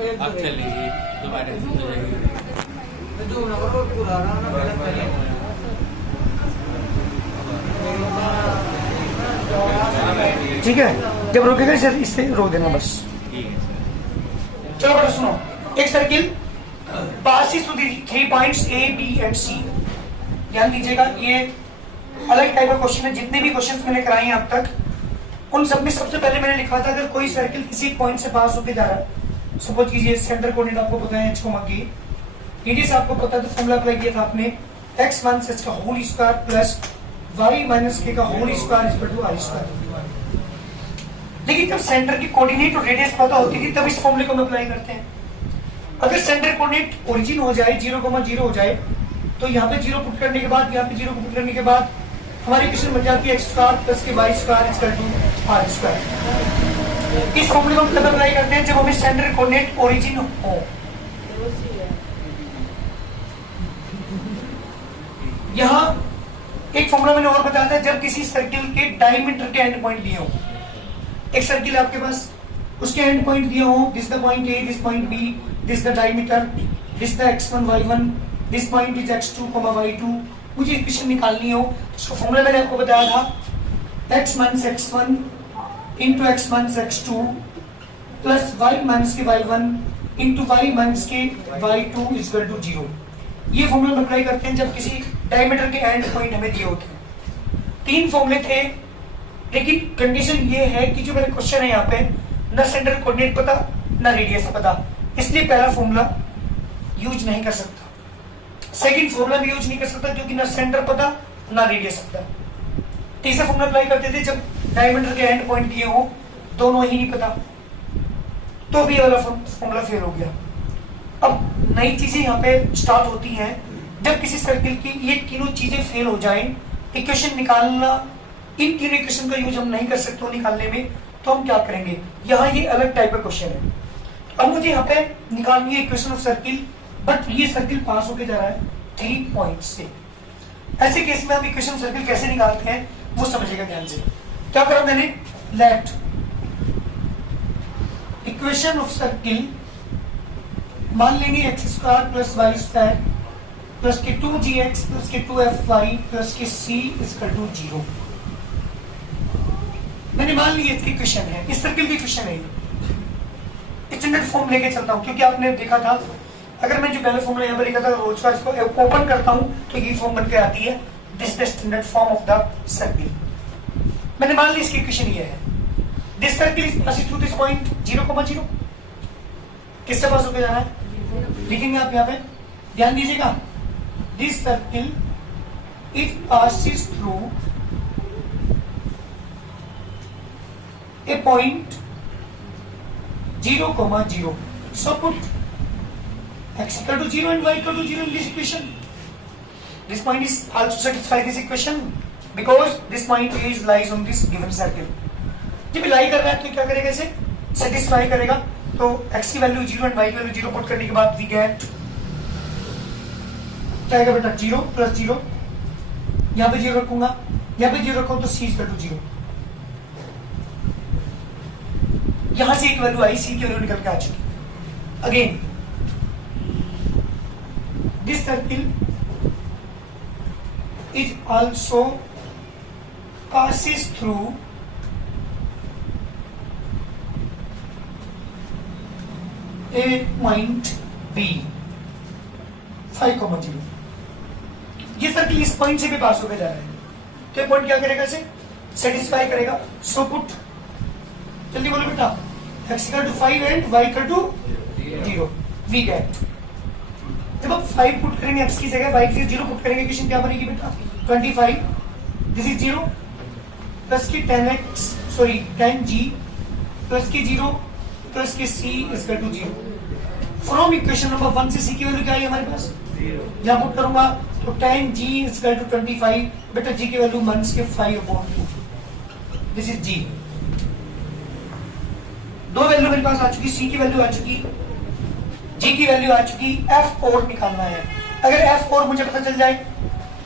अब चलेगी दोबारा से चलेगी। ठीक है, जब रोकेगा सर इससे रोक देना बस। ठीक है सर। चलो बेटा सुनो, एक circle passes through the 3 points A, B and C। ध्यान दीजिएगा, ये अलग टाइप का क्वेश्चन है। जितने भी क्वेश्चंस मैंने कराए हैं अब तक उन सब में सबसे पहले मैंने लिखा था अगर कोई सर्किल किसी पॉइंट से पास होकर जा रहा है, सपोज कीजिए सेंटर कोऑर्डिनेट आपको पता है h, की रेडियस आपको पता है, तो फॉर्मूला अप्लाई किया था आपने x माइनस h का whole square plus y minus k का whole square equal to i square. लेकिन जब सेंटर की कोऑर्डिनेट और रेडियस पता होती थी तब इस फॉर्मूले को हम अप्लाई करते हैं। अगर सेंटर कोऑर्डिनेट ओरिजिन हो जाए 0,0 हो जाए तो यहाँ पे 0 पुट करने के बाद यहाँ पे 0 पुट करने के बाद हमारी इक्वेशन बन जाती है x स्क्वायर प्लस के y square equal to r square. इस फॉर्मूले को हम तब अप्लाई करते हैं जब हमें सेंटर कोऑर्डिनेट ओरिजिन हो। यहाँ एक फॉर्मूला मैंने और बताया था, जब किसी सर्किल के डायमीटर के एंड पॉइंट दिए हो। एक सर्किल आपके पास, उसके एंड पॉइंट दिए हो, this the point A, this point B, this the diameter, this the x1 y1, this point is x2, y2। मुझे इक्वेशन निकालनी हो, उसका फॉर्मूला मैंने आपको बताया था x minus x1 into x minus x2 plus y minus के y1 into y minus के y2 इक्वल टू 0। ये फॉर्मूला अप्लाई करते हैं जब किसी डायमीटर के एंड पॉइंट हमें दिए होते हैं। 3 फॉर्मूले थे, लेकिन कंडीशन ये है कि जो मेरा क्वेश्चन है यहाँ पे न सेंटर कोऑर्डिनेट पता न रेडियस पता, इसलिए पहला फॉर्मूला यूज नहीं कर सकता। सेकंड फॉर्मूला भी यूज नहीं कर सकता क्योंकि न सेंटर पता न रेडियस पता। तीसरा फॉर्मूला अप्लाई करते थे जब डायमीटर के एंड पॉइंट दिए हो, दोनों ही नहीं पता, तो भी ये वाला फॉर्मूला फेल हो गया। अब नई चीजें यहाँ पे स्टार्ट होती हैं जब किसी सर्किल की ये तीनों चीजें फेल हो जाए, इक्वेशन निकालना, इन तीनों इक्वेशन का यूज हम नहीं कर सकते हो निकालने में, तो हम क्या करेंगे। यहाँ ये अलग टाइप का क्वेश्चन है। अब मुझे यहाँ पे निकालनी है इक्वेशन ऑफ सर्किल, बट ये सर्किल पास होके जा रहा है 3 पॉइंट से। ऐसे केस में हम इक्वेशन ऑफ सर्किल कैसे निकालते हैं वो समझिएगा ध्यान से। क्या करा मैंने, लेट इक्वेशन ऑफ सर्किल मान लेंगे x square plus y square plus के 2gx प्लस के 2fy प्लस के c इक्वल टू 0। मैंने मान लिया इसकी इक्वेशन है, इस सर्किल की इक्वेशन है। स्टैंडर्ड फॉर्म लेके चलता हूँ क्योंकि आपने देखा था अगर मैं जो पहले फॉर्मूला यहाँ पर लिखा था रोज का, इसको ओपन करता हूँ तो ये फॉर्म बनकर आती है, this the standard form of the circle. मैंने मान ली इसकी इक्वेशन ये है, this circle is passing through this point 0,0। किससे पास होकर जाना है लिखेंगे आप यहाँ पे, ध्यान दीजिएगा। This circle is passing through a point 0,0. So put x equal to 0 and y equal to 0 in this equation. This point is also satisfy this equation because this point is lies on this given circle. जब लाई कर रहा है तो क्या करेगा, इसे satisfy करेगा। तो x की वैल्यू 0 एंड y की वैल्यू 0 पुट करने के बाद वी गेट क्या आएगा बेटा 0 प्लस 0, यहाँ पे 0 रखूंगा, यहाँ पे 0 रखूं तो c इक्वल टू 0। यहां से एक वैल्यू आई, सी की वैल्यू निकल के आ चुकी। Again this circle is also passes through a point B 5,0। ये सर्किल इस पॉइंट से भी पास होकर जा रहा है, तो ये पॉइंट क्या करेगा, इसे सेटिस्फाई करेगा। सो पुट, जल्दी बोलो बेटा, x equal to 5 and y equal to 0। We get, जब आप 5 पुट करेंगे x की जगह, y की 0 पुट करेंगे, इक्वेशन क्या बनेगी बेटा 25, दिस इज 0 प्लस की 10g प्लस की 0 प्लस की c equal to 0। From equation number 1 से c की वैल्यू क्या है हमारे पास, यहाँ पुट करूंगा तो 10g इक्वल टू 25, बेटा g की वैल्यू माइनस के 5/2, दिस इज g। दो वैल्यू मेरे पास आ चुकी, सी की वैल्यू आ चुकी, जी की वैल्यू आ चुकी, एफ और निकालना है। अगर एफ और मुझे पता चल जाए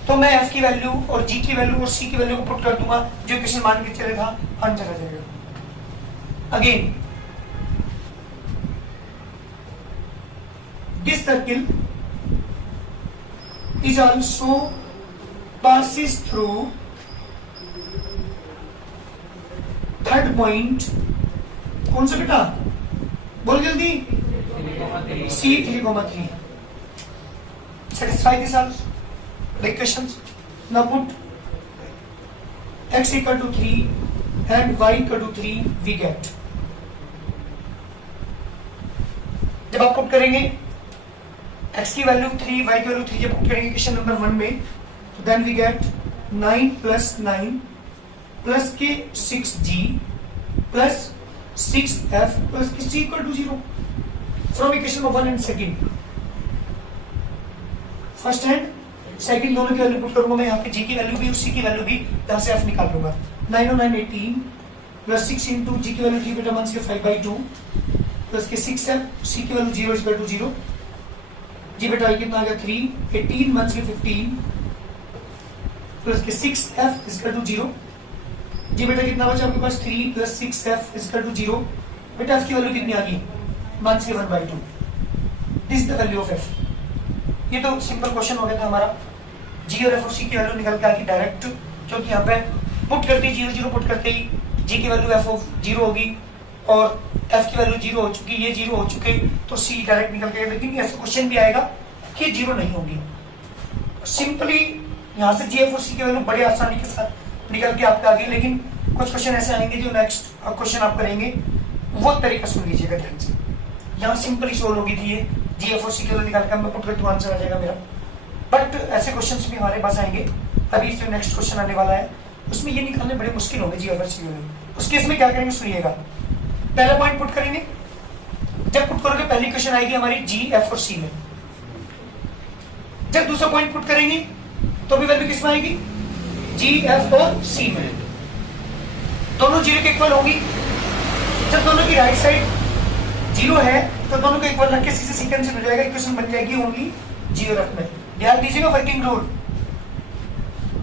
तो मैं एफ की वैल्यू और जी की वैल्यू और सी की वैल्यू को पुट कर दूंगा, जो इक्वेशन मान के चले था आंसर आ जाएगा। Again this circle is also passes through third point, कौन सा बेटा बोल जल्दी, C3,3. satisfy this also the equations. Now put x equal to 3 and y equal to 3 we get. जब आप पुट करेंगे x की वैल्यू 3 y की वैल्यू 3 जब पुट करेंगे इक्वेशन नंबर 1 में, तो then we get 9 plus 9 plus के 6g plus 6f plus के c equal to 0 from equation number 1 and second. First and second दोनों की वैल्यू पुट करूंगा मैं यहाँ पे, g की वैल्यू भी और c की वैल्यू भी, यहाँ से f निकाल लूंगा. 9 और 9 18 प्लस 6 इंटू g की वैल्यू 3 बेटा मान के 5/2 प्लस के 6f, c की वैल्यू 0 इक्वल टू 0, g बेटा कितना आ गया 3, 18 मान के 15 प्लस के 6f इक्वल टू 0, जी बेटा कितना बचा आपके पास 3 प्लस 6f इक्वल टू 0. बेटा f की वैल्यू कितनी आ गई, मान से 1/2. This is the value of f. ये तो सिंपल क्वेश्चन हो गया था हमारा. g और f और c की वैल्यू निकल के आ गई डायरेक्ट, क्योंकि यहाँ पे पुट करते ही 0 0 पुट करते ही g की वैल्यू f ऑफ 0 होगी और f की वैल्यू 0 हो चुकी, ये 0 हो चुके तो c डायरेक्ट निकल के. लेकिन ऐसा क्वेश्चन भी आएगा कि 0 नहीं होगी. सिंपली यहाँ से जी एफ और सी की वैल्यू बड़ी आसानी के साथ निकल के आपके आगे. लेकिन कुछ क्वेश्चन ऐसे आएंगे जो नेक्स्ट क्वेश्चन आप करेंगे वो तरीका सुन लीजिएगा ध्यान से. यहाँ सिंपली सोल्व होगी थी ये, जी एफ और सी की वैल्यू निकाल कर मैं पुट करके आंसर आ जाएगा मेरा. बट ऐसे क्वेश्चन भी हमारे पास आएंगे. अभी जो नेक्स्ट क्वेश्चन आने वाला है उसमें ये निकालने बड़े मुश्किल होंगे जी एफ और सी की वैल्यू. उस केस में क्या करेंगे सुनिएगा. पहला पॉइंट पुट करेंगे, जब पुट करोगे पहली क्वेश्चन आएगी हमारी जी एफ और सी में. जब दूसरा पॉइंट पुट करेंगे तो भी वैल्यू किसमें आएगी, जी एफ और सी में. दोनों जीरो के इक्वल होगी. जब दोनों की राइट साइड जीरो है तो दोनों को इक्वल रख के सी से सी कैंसिल हो जाएगा, इक्वेशन बन जाएगी ओनली जी और एफ में. ध्यान दीजिएगा वर्किंग रूल.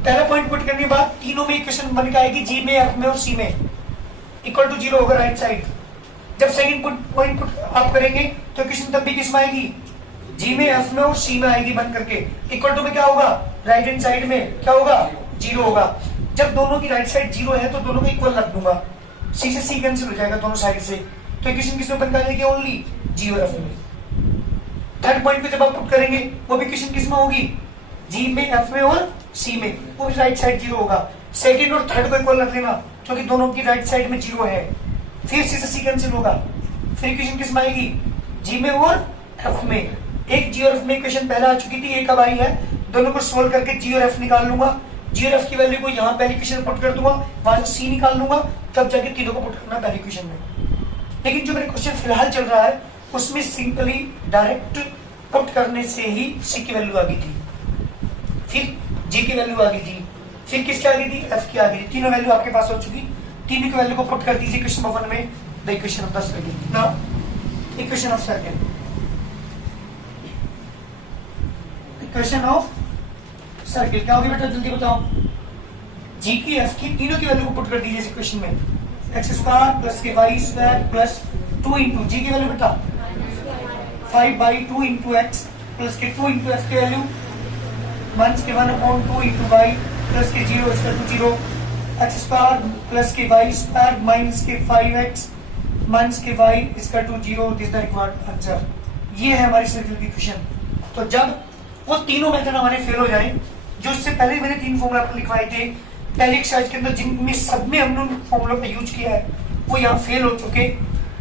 पहला पॉइंट पुट करने के बाद तीनों में इक्वेशन बन के आएगी, जी में, एफ में और सी में इक्वल टू जीरो होगा राइट साइड. जब सेकंड पॉइंट पुट आप करेंगे तो इक्वेशन तब भी किसमें आएगी, जी में, एफ में और सी में आएगी बन करके. इक्वल टू में क्या होगा, राइट हैंड साइड में क्या होगा, जीरो होगा. जब दोनों की राइट साइड जीरो है तो दोनों को इक्वल रख दूंगा, सी से सी कैंसिल हो जाएगा दोनों साइड से, तो इक्वेशन किसमें बन जाएगी, ओनली जी और एफ में. थर्ड पॉइंट पे जब आप पुट करेंगे वो भी इक्वेशन किसमें होगी, जी में, एफ में और सी में, वो भी राइट साइड जीरो होगा. सेकंड और थर्ड को इक्वल रख लेना क्योंकि दोनों की राइट साइड में जीरो है. फिर सी से सी कैंसिल होगा, फिर इक्वेशन किसमें आएगी, जी में और एफ में. एक जी और एफ में इक्वेशन पहले आ चुकी थी, एक अब आई है. दोनों को सोल्व करके जी और एफ निकाल लूंगा. जी और एफ की वैल्यू को यहाँ पहली इक्वेशन पुट कर दूंगा, वहां से सी निकाल लूंगा, तब जाके तीनों को पुट करना पहली इक्वेशन में. लेकिन जो मेरा क्वेश्चन फिलहाल चल रहा है उसमें सिंपली डायरेक्ट पुट करने से ही सी की वैल्यू आ गई थी, फिर जी की वैल्यू आ गई थी, फिर किसकी आ गई थी, एफ की आ गई. तीनों वैल्यू आपके पास हो चुकी. तीनों की वैल्यू को पुट कर दीजिए इक्वेशन नंबर 1 में, the equation of the circle. Now equation of circle, equation of circle क्या होगी बेटा जल्दी बताओ. जी की, एफ की, तीनों की वैल्यू को पुट कर दीजिए इस इक्वेशन में. एक्स स्क्वायर प्लस के Y square plus 2 into g की वैल्यू बेटा 5/2 इंटू एक्स प्लस के 2 इंटू एफ की वैल्यू माइनस के 1/2 इंटू वाई प्लस के 0 equal to 0. X square plus के वाई स्क्वायर माइनस के 5x माइनस के y equal to 0. This is the required answer. ये है हमारी सर्किल की इक्वेशन. तो जब वो तीनों मेथड हमारे फेल हो जाए, जो इससे पहले मैंने 3 फॉर्मूला आपको लिखवाए थे पहले एक्सरसाइज के अंदर, जिनमें सब में हमने उन फॉर्मूलों का यूज किया है, वो यहाँ फेल हो चुके,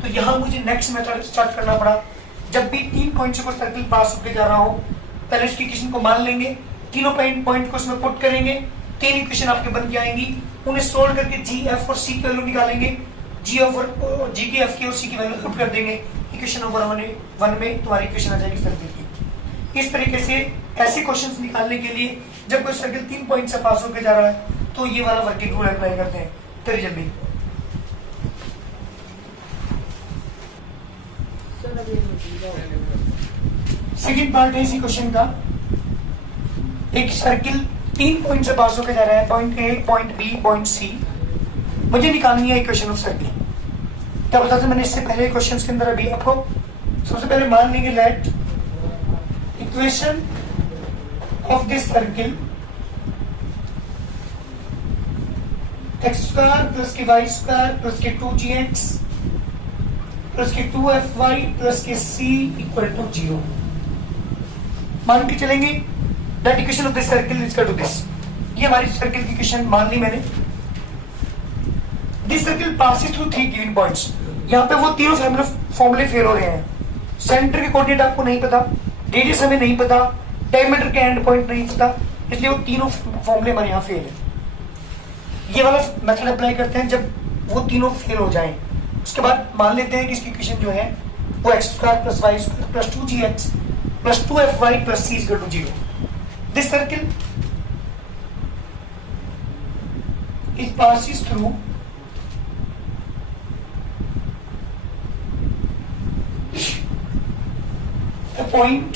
तो यहाँ मुझे नेक्स्ट मेथड स्टार्ट करना पड़ा. जब भी 3 पॉइंट से कोई सर्किल पास होकर जा रहा हो, पहले उसकी इक्वेशन को मान लेंगे, तीनों पॉइंट को उसमें पुट करेंगे, 3 इक्वेशन आपके बन के आएंगी, उन्हें सोल्व करके जी, एफ और सी की वैल्यू निकालेंगे, जी की, एफ की और सी की वैल्यू पुट कर देंगे. इक्वेशन नंबर 1 में तुम्हारी इक्वेशन आ जाएगी सर्किल की. इस तरीके से ऐसे क्वेश्चंस निकालने के लिए जब कोई सर्किल 3 पॉइंट से पास होकर जा रहा है तो ये वाला वर्किंग रूल अप्लाई करते हैं. करिए जल्दी. सेकंड पार्ट है इसी क्वेश्चन का. एक सर्किल 3 पॉइंट से पास होकर जा रहा है, point A, point B, point C. मुझे निकालनी है इक्वेशन ऑफ सर्किल. क्या बताते मैंने इससे पहले क्वेश्चन के अंदर अभी आपको सबसे पहले मान लेंगे let equation of this circle x square plus के वाई स्क्वायर प्लस के 2gx प्लस के 2fy प्लस के c इक्वल टू 0 मान के चलेंगे that equation of this circle is equal to this. ये हमारी सर्किल की इक्वेशन मान ली मैंने। This circle passes through 3 given points. यहाँ पे वो तीनों फॉर्मूले फेल हो रहे हैं। सेंटर के कोऑर्डिनेट आपको नहीं पता, रेडियस हमें नहीं पता, डायमीटर के एंड पॉइंट नहीं पता, इसलिए वो तीनों फॉर्मूले हमारे यहाँ फेल है। ये वाला मेथड अप्लाई करते हैं जब वो तीनों फेल हो जाएं। उसके बाद मान लेते हैं कि इसकी इक्वेशन जो है वो x square plus y square plus 2gx plus 2fy plus c equal to 0। This circle is passes through a point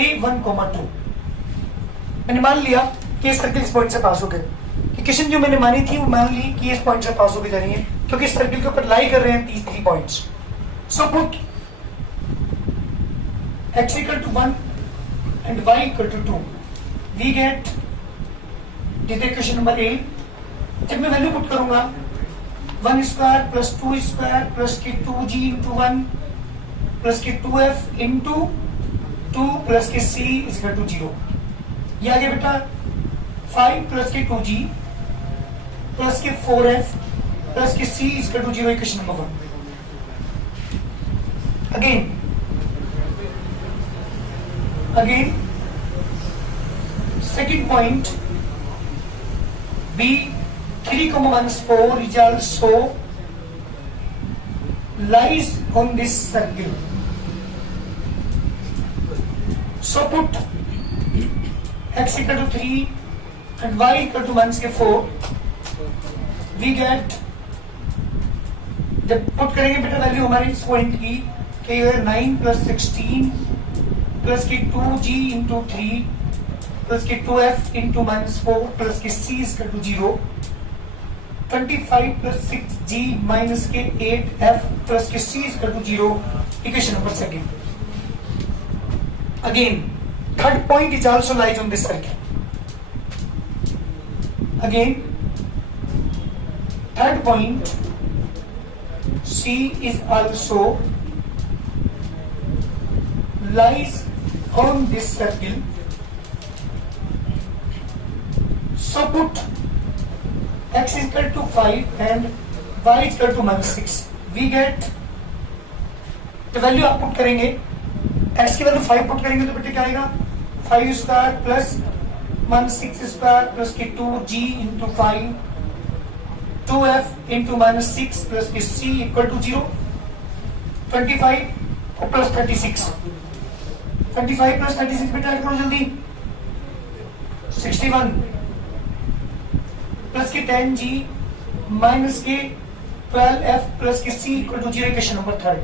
A1, 2। मैंने मान लिया कि ये सर्किल इस पॉइंट से पास हो गए। इक्वेशन जो मैंने मानी थी वो मान ली कि इस पॉइंट से पास होकर जा रही है क्योंकि इस सर्किल के ऊपर लाई कर रहे हैं 3 points. So put x equal to 1 and y equal to 2 we get this equation number A। जब मैं वैल्यू पुट करूंगा 1 स्क्वायर प्लस 2 स्क्वायर प्लस के 2g इंटू 1 प्लस के 2f इंटू 2 प्लस के c इज इक्वल टू 0। ये आ गया बेटा 5 plus के 2g प्लस के 4f प्लस के c is equal to 0 equation number 1। Again second point B3,4 is also lies on this circle. So put x equal to 3 and y equal to minus 4. We get, जब put करेंगे बेटा value हमारी इस point की 9 plus 16 plus की 2g into 3 plus की 2f into -4 plus की c equal to 0, 25 plus 6g minus के 8f प्लस के c equal to 0 equation number second. Again, third point is also lies on this circle. Again, third point C is also lies on this circle. So put x is equal to 5 and y is equal to -6. We get the value आप put करेंगे, x की value 5 put करेंगे तो बेटे क्या आएगा 5 square plus 6 square plus की 2g into 5 2f into -6 plus की c इक्वल टू 0, 25 और प्लस 36, 25 प्लस 36 बेटा करो जल्दी 61 प्लस की 10g माइनस की 12f प्लस की c equal to 0 equation number third.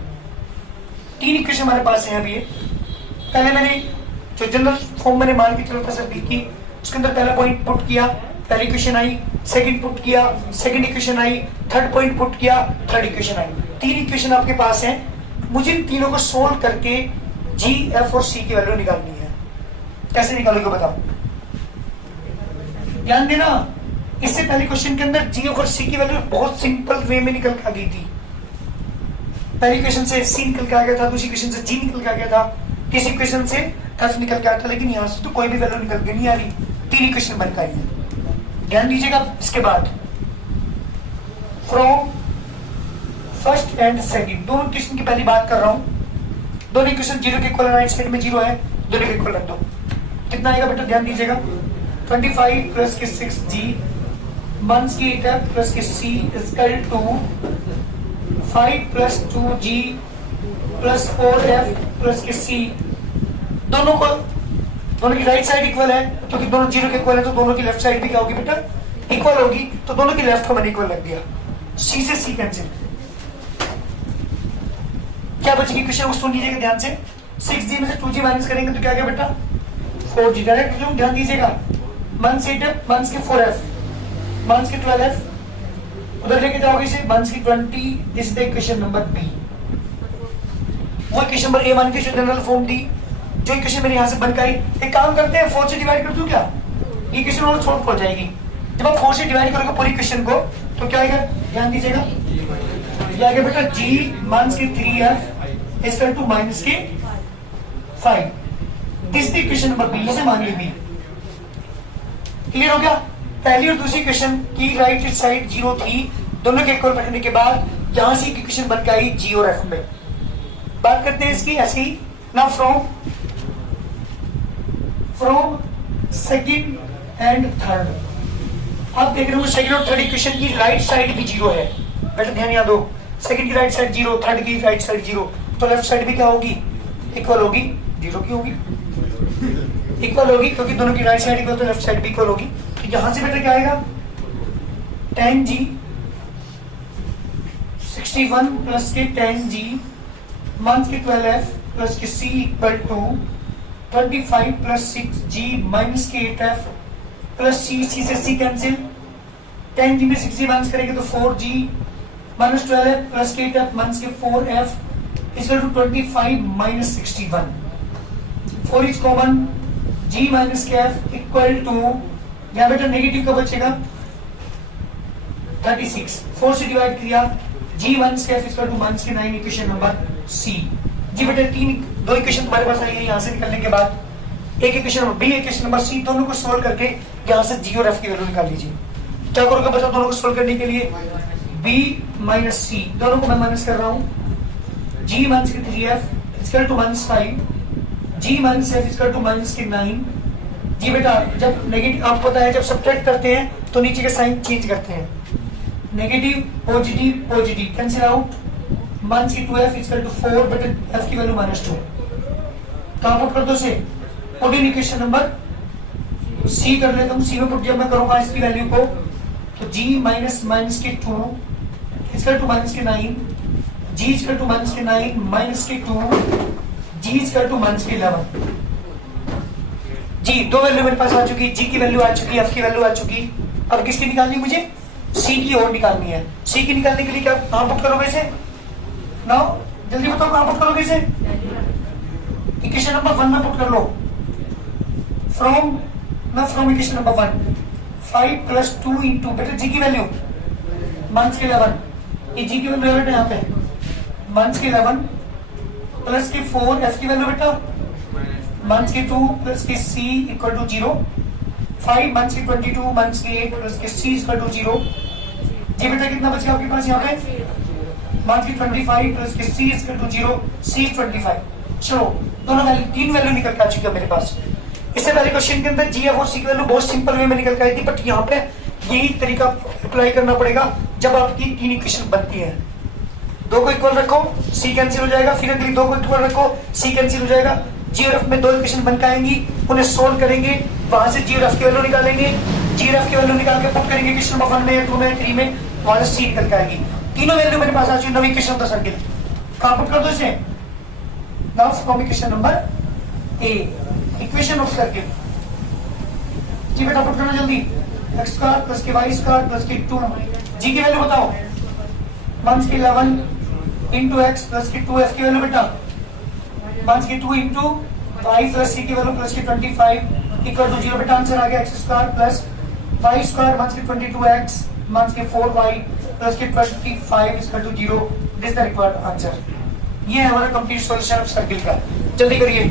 3 equation हमारे पास है अभी। पहले मैंने जो जनरल फॉर्म मैंने मान के चलो था सर्किल की, उसके अंदर पहला पॉइंट पुट किया, पहली इक्वेशन आई, सेकंड पुट किया, सेकंड इक्वेशन आई, थर्ड पॉइंट पुट किया, थर्ड इक्वेशन आई। 3 इक्वेशन आपके पास हैं। मुझे इन तीनों को सोल्व करके जी, एफ और सी की वैल्यू निकालनी है। कैसे निकालोगे बताओ? ध्यान देना, इससे पहले क्वेश्चन के अंदर जी और सी की वैल्यू बहुत सिंपल वे में निकल के आ गई थी। पहली इक्वेशन से सी निकल के आ गया था, दूसरी इक्वेशन से जी निकल के आ गया था, तीसरी इक्वेशन से एफ निकल के आया था, लेकिन यहाँ से तो कोई भी वैल्यू निकल के नहीं आ रही। 3 इक्वेशन बनकर आई है। ध्यान दीजिएगा। इसके बाद फ्रॉम फर्स्ट एंड सेकंड दोनों इक्वेशन की पहली बात कर रहा हूँ। दोनों इक्वेशन 0 के इक्वल, राइट साइड में 0 है, दोनों के इक्वल रख दो। कितना आएगा बेटा? ध्यान दीजिएगा 25 प्लस के 6g माइनस की 8f प्लस के c equal to 5 plus 2g plus 4f plus के c। दोनों की राइट साइड इक्वल है क्योंकि दोनों 0 के इक्वल है, तो दोनों की लेफ्ट साइड भी क्या होगी बेटा? इक्वल होगी, तो दोनों की लेफ्ट को मैंने इक्वल रख दिया। c से c कैंसिल। क्या बचेगी क्वेश्चन को सुन लीजिएगा ध्यान से। 6g में से 2g माइनस करेंगे तो क्या गया बेटा? 4g। डायरेक्ट क्यों? ध्यान दीजिएगा। माइनस 8f माइनस के 4f माइनस के 12f उधर लेके जाओगे इसे, माइनस की 20। This is the equation number B. वो इक्वेशन नंबर ए मान के जो जनरल फॉर्म थी, जो इक्वेशन मैंने यहाँ से बन गई। एक काम करते हैं 4 से डिवाइड कर दूं क्या, इक्वेशन और छोड़ पड़ जाएगी। जब आप 4 से डिवाइड करोगे पूरी इक्वेशन को तो क्या आएगा, ध्यान दीजिएगा, ये आगे बेटा g माइनस के 3f इक्वल टू माइनस के 5। दिस इक्वेशन नंबर बी, इसे मान ली बी। क्लियर हो गया। पहली और दूसरी इक्वेशन की राइट साइड 0 थी, दोनों के इक्वल रखने के बाद यहां से इक्वेशन बन के आई g और f में। बात करते हैं इसकी ऐसे ही ना, फ्रॉम सेकंड एंड थर्ड। आप देख रहे हो सेकंड और थर्ड इक्वेशन की राइट साइड भी 0 है, बेटा ध्यान याद हो, सेकंड की राइट साइड 0, थर्ड की राइट साइड 0, तो लेफ्ट साइड भी क्या होगी, इक्वल होगी, 0 की होगी, इक्वल होगी, क्योंकि दोनों की राइट साइड इक्वल तो लेफ्ट साइड भी इक्वल होगी। तो यहां से बेटा क्या आएगा, 10g 61 प्लस के 10g माइनस के 12f प्लस के c equal to 25 plus 6g minus के 8f प्लस c से c कैंसिल, 10g में 6g माइनस करेंगे तो 4g माइनस 12f प्लस के 8f माइनस के 4f equal to 25 minus 61, 4 is common, g minus के f इक्वल टू, यहाँ बेटा नेगेटिव का बचेगा 36, 4 से डिवाइड किया, g माइनस के f इक्वल टू माइनस के 9, इक्वेशन नंबर c। जी बेटा दो इक्वेशन तुम्हारे पास आई है, यहाँ से निकलने के बाद एक equation number B, equation number C, दोनों को सोल्व करके यहाँ से g और f की वैल्यू निकाल लीजिए। क्या करोगे बच्चा, दोनों को सोल्व करने के लिए b माइनस सी, दोनों को मैं माइनस कर रहा हूँ, g माइनस के 3f equal to minus 5, g minus f equal to minus के 9। जी बेटा जब नेगेटिव, आपको पता है जब सब्ट्रैक्ट करते हैं तो नीचे के साइन चेंज करते हैं, negative positive positive cancel out, minus की 2f equal to 4, but f की वैल्यू -2। कहां पुट कर दो से, put in equation number c कर लेता हूं, c में पुट जब मैं करूंगा इसकी वैल्यू को तो g माइनस माइनस के 2 इक्वल टू माइनस के 9, g इक्वल टू माइनस के 9 माइनस के 2, g इक्वल टू माइनस के 11। जी दो वैल्यू मेरे पास आ चुकी, g की वैल्यू आ चुकी, f की वैल्यू आ चुकी। अब किसकी निकालनी, मुझे c की और निकालनी है। c की निकालने के लिए क्या, कहां पुट करोगे इसे, नाउ जल्दी बताओ कहां पुट करोगे इसे, इक्वेशन नंबर 1 में पुट कर लो, from equation number 1, 5 plus 2 into, बेटा जी की वैल्यू माइनस के 11, ये जी की वैल्यू बेटा यहाँ पे माइनस के 11 प्लस के 4, एफ की वैल्यू बेटा माइनस के 2 प्लस के c इक्वल टू 0, 5 माइनस के 22 माइनस के 8 प्लस के c इक्वल टू 0। जी बेटा कितना बचा आपके पास यहाँ पे, माइनस के 25 प्लस के c इक्वल टू 0, c 25। चलो दोनों वैल्यू, 3 वैल्यू निकल के आ चुकी है मेरे पास। इससे पहले क्वेश्चन के अंदर जी एफ और सी की वैल्यू बहुत सिंपल वे में निकल के आई थी, बट यहाँ पे यही तरीका अप्लाई करना पड़ेगा जब आपकी 3 इक्वेशन बनती है। 2 को इक्वल रखो, सी कैंसिल हो जाएगा, फिर अगली 2 को इक्वल रखो, सी कैंसिल हो जाएगा, जी और एफ में 2 इक्वेशन बन के आएंगी, उन्हें सोल्व करेंगे, वहां से जी और एफ की वैल्यू निकालेंगे, जी और एफ की वैल्यू निकाल के पुट करेंगे इक्वेशन नंबर 1 में, 2 में, 3 में, वहां से सी निकल के आएगी। तीनों वैल्यू मेरे पास आ चुकी, नवी इक्वेशन का सर्किल कहां पुट कर दो इसे, now from equation number A, equation of circle. जी बेटा पुट करना जल्दी, एक्स स्क्वायर प्लस के वाई स्क्वायर प्लस के 2, जी की वैल्यू बताओ, माइनस के 11 इंटू एक्स प्लस के 2, एफ की वैल्यू बेटा माइनस के 2 इंटू वाई प्लस सी की वैल्यू प्लस के 25 इक्वल टू 0। बेटा आंसर आ गया x square plus y square minus के 22x माइनस के 4y प्लस के 25 equal to 0। This the required answer. ये है हमारा कंप्लीट सॉल्यूशन ऑफ सर्किल का। जल्दी करिए।